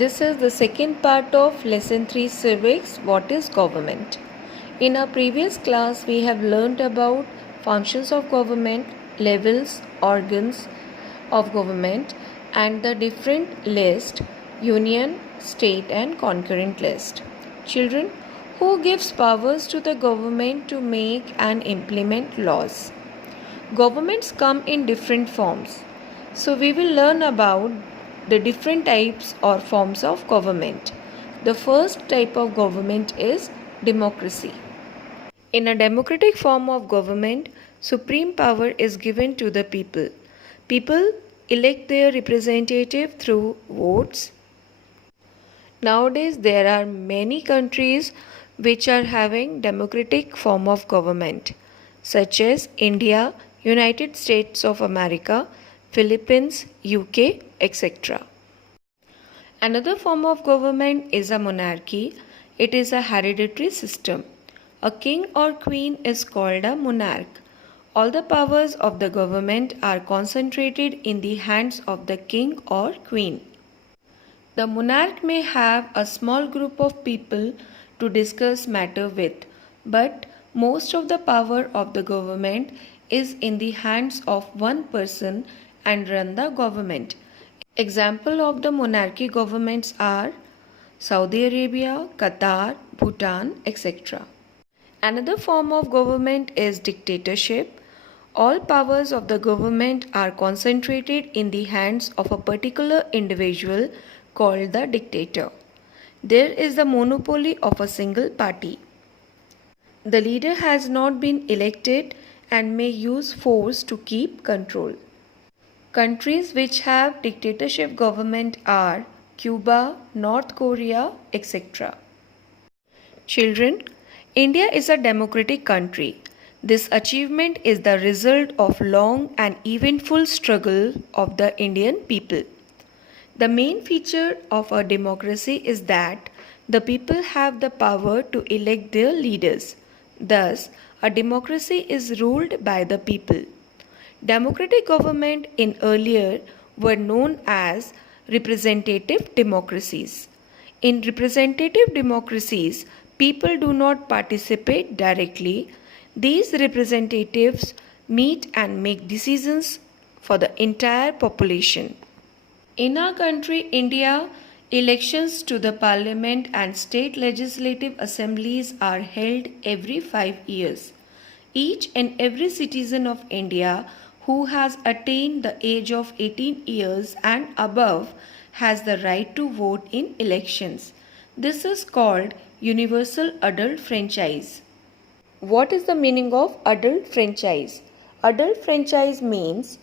This is the second part of Lesson 3 Civics. What is government? In our previous class, we have learned about functions of government, levels, organs of government, and the different list union, state, and concurrent list. Children, who gives powers to the government to make and implement laws? Governments come in different forms. So we will learn about the different types or forms of government. The first type of government is democracy. In a democratic form of government, supreme power is given to the people. People elect their representative through votes. Nowadays there are many countries which are having democratic form of government such as India, United States of America, Philippines, UK, etc. Another form of government is a monarchy. It is a hereditary system. A king or queen is called a monarch. All the powers of the government are concentrated in the hands of the king or queen. The monarch may have a small group of people to discuss matter with, but most of the power of the government is in the hands of one person and run the government. Example of the monarchy governments are Saudi Arabia, Qatar, Bhutan, etc. Another form of government is dictatorship. All powers of the government are concentrated in the hands of a particular individual called the dictator. There is the monopoly of a single party. The leader has not been elected and may use force to keep control. Countries which have dictatorship government are Cuba, North Korea, etc. Children, India is a democratic country. This achievement is the result of long and eventful struggle of the Indian people. The main feature of a democracy is that the people have the power to elect their leaders. Thus, a democracy is ruled by the people. Democratic government in earlier were known as representative democracies. In representative democracies, people do not participate directly. These representatives meet and make decisions for the entire population. In our country, India, elections to the parliament and state legislative assemblies are held every 5 years. Each and every citizen of India who has attained the age of 18 years and above has the right to vote in elections. This is called universal adult franchise. What is the meaning of adult franchise? Adult franchise means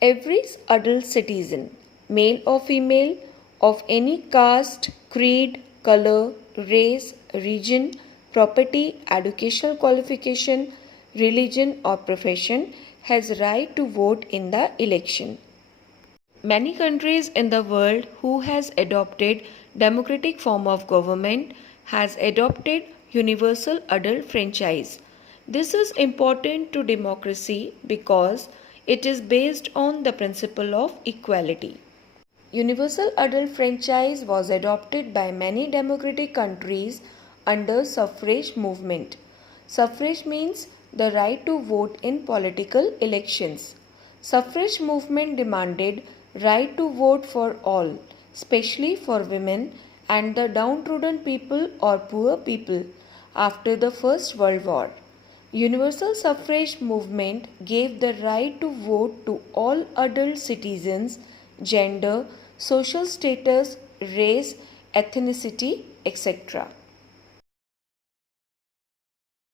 every adult citizen, male or female, of any caste, creed, color, race, region, property, educational qualification, religion or profession has right to vote in the election. Many countries in the world who has adopted democratic form of government has adopted universal adult franchise. This is important to democracy because it is based on the principle of equality. Universal adult franchise was adopted by many democratic countries under suffrage movement. Suffrage means the right to vote in political elections. Suffrage movement demanded right to vote for all, especially for women and the downtrodden people or poor people after the First World War. Universal suffrage movement gave the right to vote to all adult citizens, gender, social status, race, ethnicity, etc.